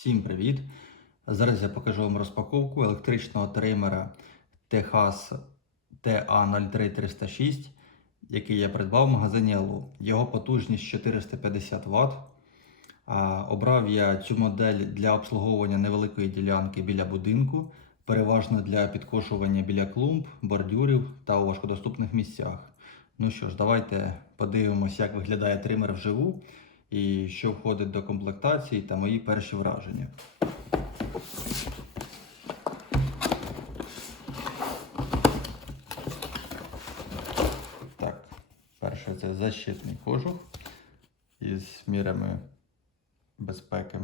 Всім привіт! Зараз я покажу вам розпаковку електричного тримера Техас TA03306, який я придбав в магазині Allo. Його потужність 450 Вт. Обрав я цю модель для обслуговування невеликої ділянки біля будинку, переважно для підкошування біля клумб, бордюрів та у важкодоступних місцях. Ну що ж, давайте подивимось, як виглядає тример вживу і що входить до комплектації та мої перші враження. Так, перше це защитний кожух із мірами безпеки.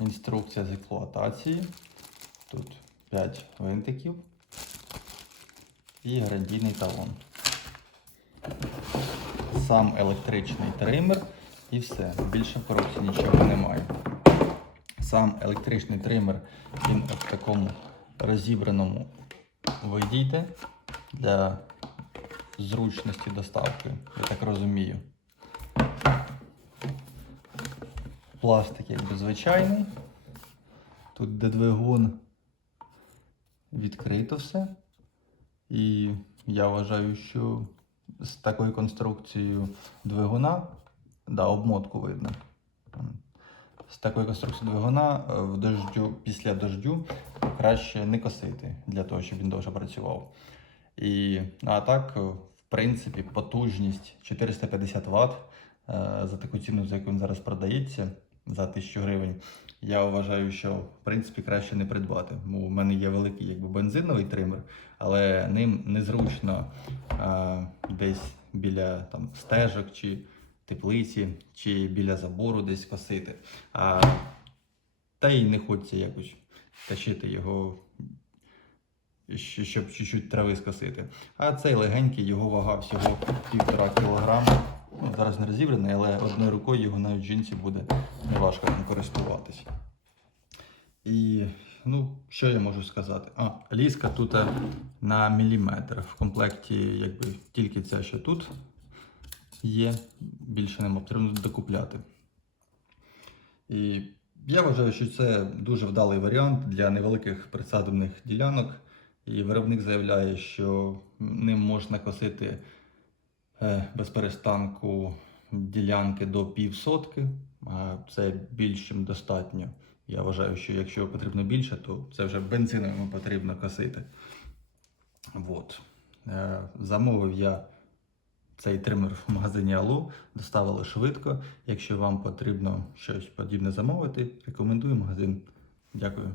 Інструкція з експлуатації. Тут 5 винтиків і гарантійний талон. Сам електричний тример і все. Більше в коробці нічого немає. Сам електричний тример, він в такому розібраному видійде для зручності доставки, я так розумію. Пластик якби звичайний. Тут де двигун відкрито все. І я вважаю, що з такою конструкцією двигуна, да, обмотку видно. З такою конструкцією двигуна е, в дождю, після дождю краще не косити для того, щоб він довше працював. І, а так, в принципі, потужність 450 Вт е, за таку ціну, за яку він зараз продається, за 1000 гривень. Я вважаю, що в принципі краще не придбати. У мене є великий якби, бензиновий тример, але ним незручно а, десь біля там, стежок чи теплиці, чи біля забору десь косити. А, та й не хочеться якось тащити його, щоб чуть-чуть трави скосити. А цей легенький, його вага всього півтора кілограма. Ну, зараз не розібраний, але одною рукою його навіть жінці буде неважко ним користуватись. І ну, що я можу сказати? А, ліска тут е, на міліметр. В комплекті якби тільки це, що тут є, більше нема, потрібно докупляти. І я вважаю, що це дуже вдалий варіант для невеликих присадибних ділянок. І виробник заявляє, що ним можна косити без перестанку ділянки до півсотки. Це більш чим достатньо. Я вважаю, що якщо потрібно більше, то це вже бензиновим потрібно косити. Вот. Е, Замовив я цей тример в магазині Алло, доставили швидко. Якщо вам потрібно щось подібне замовити, рекомендую магазин. Дякую.